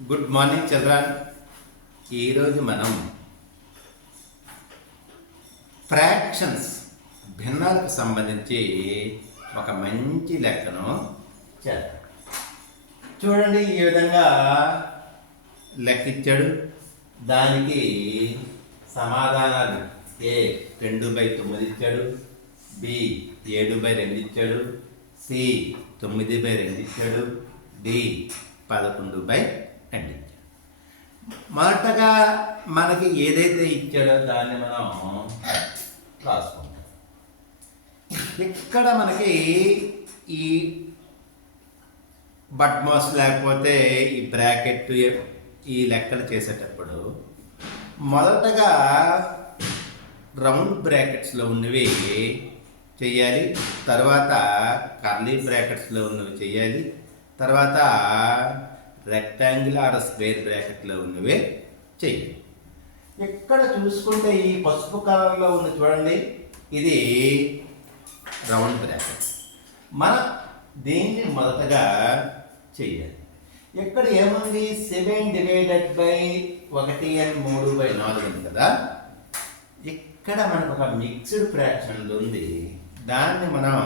Good morning children. ఈరోజు మనం fractions భిన్నాలకు సంబంధించి ఒక మంచి లెక్కను చేద్దాం. చూడండి, ఈ విధంగా లెక్క ఇచ్చాడు. దానికి సమాధానాలు ఏ 2/9 ఇచ్చాడు, బి 7/2 ఇచ్చాడు, సి 9/2 ఇచ్చాడు, డి 11/2 ఇచ్చాడు. మొదటగా మనకి ఏదైతే ఇచ్చాడో దాన్ని మనం రాసుకుంటాం. ఇక్కడ మనకి ఈ బట్మాస్ లేకపోతే ఈ బ్రాకెట్ ఈ లెక్కలు చేసేటప్పుడు మొదటగా రౌండ్ బ్రాకెట్స్లో ఉన్నవి చెయ్యాలి, తర్వాత కర్లీ బ్రాకెట్స్లో ఉన్నవి చెయ్యాలి, తర్వాత రెక్టాంగిల్ ఆర్ స్క్వేర్ బ్రాకెట్లో ఉన్నవే చెయ్యాలి. ఇక్కడ చూసుకుంటే ఈ పసుపు కలర్లో ఉంది చూడండి, ఇది రౌండ్ బ్రాకెట్. మనం దీన్ని మొదటగా చెయ్యాలి. ఇక్కడ ఏముంది, 7/1/3/4 ఉంది కదా. ఇక్కడ మనకు ఒక మిక్స్డ్ ఫ్రాక్షన్ ఉంది, దాన్ని మనం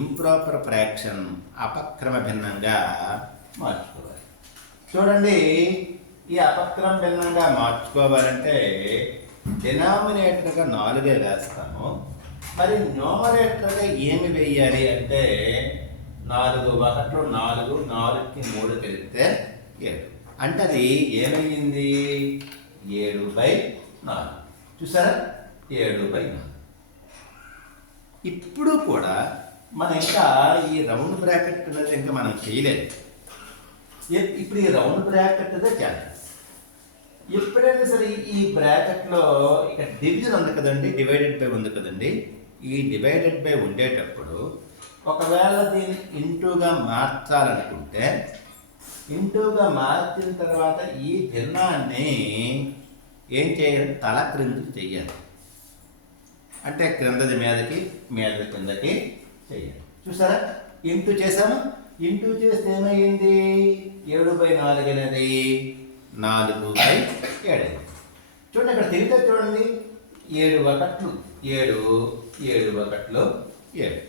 ఇంప్రాపర్ ఫ్రాక్షన్ అపక్రమ భిన్నంగా మార్చుకోవాలి. చూడండి, ఈ అపక్రమ భిన్నంగా మార్చుకోవాలంటే డినామినేటర్గా 4 వేస్తాము. మరి న్యూమరేటర్గా ఏమి వేయాలి అంటే 4 1 4, 4కి 3 కలిపితే 7. అంటే అది ఏమయ్యింది, 7/4. చూసారా, 7/4. ఇప్పుడు కూడా మనం ఇంకా ఈ రౌండ్ బ్రాకెట్ అనేది ఇంకా మనం చేయలేదు. ఇప్పుడు ఈ రౌండ్ బ్రాకెట్ అదే చేద్దాం. ఎప్పుడైనా సరే ఈ బ్రాకెట్లో ఇక్కడ డివిజన్ ఉంది కదండి, డివైడెడ్ బై ఉంది కదండి. ఈ డివైడెడ్ బై ఉండేటప్పుడు ఒకవేళ దీన్ని ఇంటూగా మార్చాలనుకుంటే ఇంటూగా మార్చిన తర్వాత ఈ భిన్నాన్ని ఏం చేయాలి, తల క్రిందికి చెయ్యాలి. అంటే క్రిందది మీదకి, మీదది కిందకి చెయ్యాలి. చూసారా, ఇంటూ చేసాము. ఇంటూ చేస్తే ఏమైంది, 7/4 అనేది 4/7. చూడండి, ఇక్కడ తిరిగితే చూడండి, 7 1 7, 7 1 7.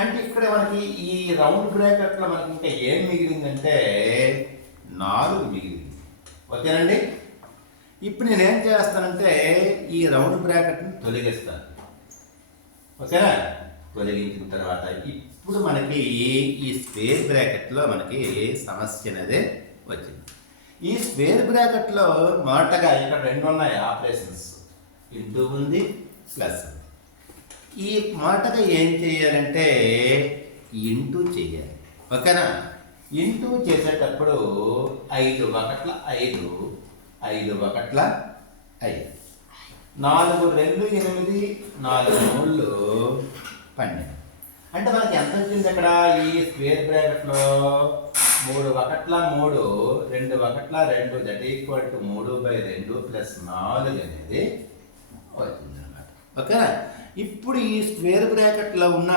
అంటే ఇక్కడ మనకి ఈ రౌండ్ బ్రాకెట్లో మనకి ఇంకా ఏం మిగిలిందంటే 4 మిగిలింది. ఓకేనండి. ఇప్పుడు నేనేం చేస్తానంటే ఈ రౌండ్ బ్రాకెట్ని తొలగిస్తాను. ఓకేనా, తొలగించిన తర్వాత ఇప్పుడు మనకి ఈ స్క్వేర్ బ్రాకెట్లో మనకి సమస్య అనేది వచ్చింది. ఈ స్క్వేర్ బ్రాకెట్లో మొదటగా ఇక్కడ 2 ఉన్నాయి ఆపరేషన్స్, ఇంటూ ఉంది, ప్లస్ ఉంది. ఈ మొదటగా ఏం చేయాలంటే ఇంటూ చేయాలి. ఓకేనా. ఇంటూ చేసేటప్పుడు 5 1 5, 5 1 5, 4 2 8, 4 3 12. అంటే మనకి ఎంత వచ్చింది ఇక్కడ ఈ స్క్వేర్ బ్రాకెట్లో, 3 1 3, 2 1 2, దట్ ఈక్వల్ టు 3/2 ప్లస్ 4 అనేది వచ్చింది అన్నమాట. ఓకేనా. ఇప్పుడు ఈ స్క్వేర్ బ్రాకెట్లో ఉన్న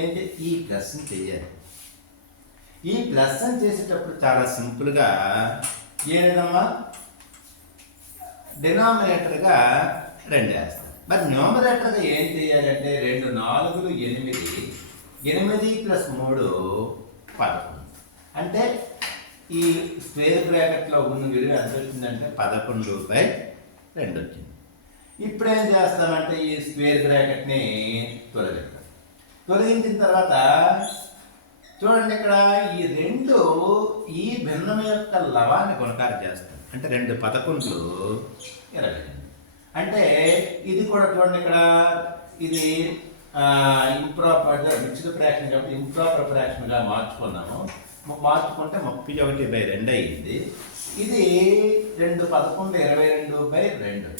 ఏంటి, ఈ ప్లస్ని చేయాలి. ఈ ప్లస్ అని చేసేటప్పుడు చాలా సింపుల్గా ఏ విధమ్మా, డినామినేటర్గా 2 వేస్తాం. మరి న్యూమరేటర్గా ఏం చేయాలంటే 2 4 8, 8 ప్లస్ 3 11. అంటే ఈ స్క్వేర్ బ్రాకెట్లో ఉన్న విలువ ఎంత వచ్చిందంటే 11/2 వచ్చింది. ఇప్పుడు ఏం చేస్తామంటే ఈ స్క్వేర్ బ్రాకెట్ని తొలగిస్తాం. తొలగించిన తర్వాత చూడండి, ఇక్కడ ఈ 2 ఈ భిన్నం యొక్క లవాన్ని గుణకారం చేస్తాం. అంటే 2 11 20. అంటే ఇది కూడా చూడండి, ఇక్కడ ఇది ఇంప్రాపర్ మిక్స్డ్ ఫ్రాక్షన్ కాబట్టి ఇంప్రాపర్ ఫ్రాక్షన్గా మార్చుకున్నాము. మార్చుకుంటే 31/2 అయ్యింది. ఇది 2 11 22/2.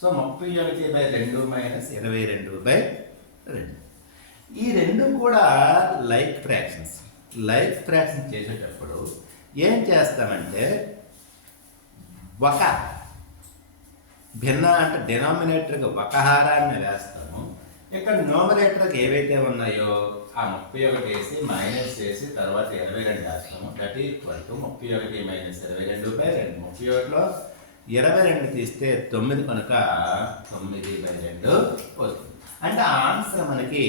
So 31/2 minus 22/2. ఈ 2 కూడా లైక్ ఫ్రాక్షన్స్. లైక్ ఫ్రాక్షన్ చేసేటప్పుడు ఏం చేస్తామంటే ఒక భిన్న అంటే డినామినేటర్గా ఒక హారాన్ని వేస్తాము, ఇక్కడ న్యూమరేటర్కి ఏవైతే ఉన్నాయో ఆ 31 వేసి మైనస్ చేసి తర్వాత 22 రాస్తాము. That equal to 31 minus 22/2. 31లో 22 తీస్తే 9 కనుక 9/2 వస్తుంది. అంటే ఆన్సర్ మనకి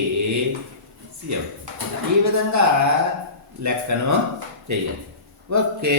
సి అవుతుంది. ఈ విధంగా లెక్కను చెయ్యాలి. ఓకే.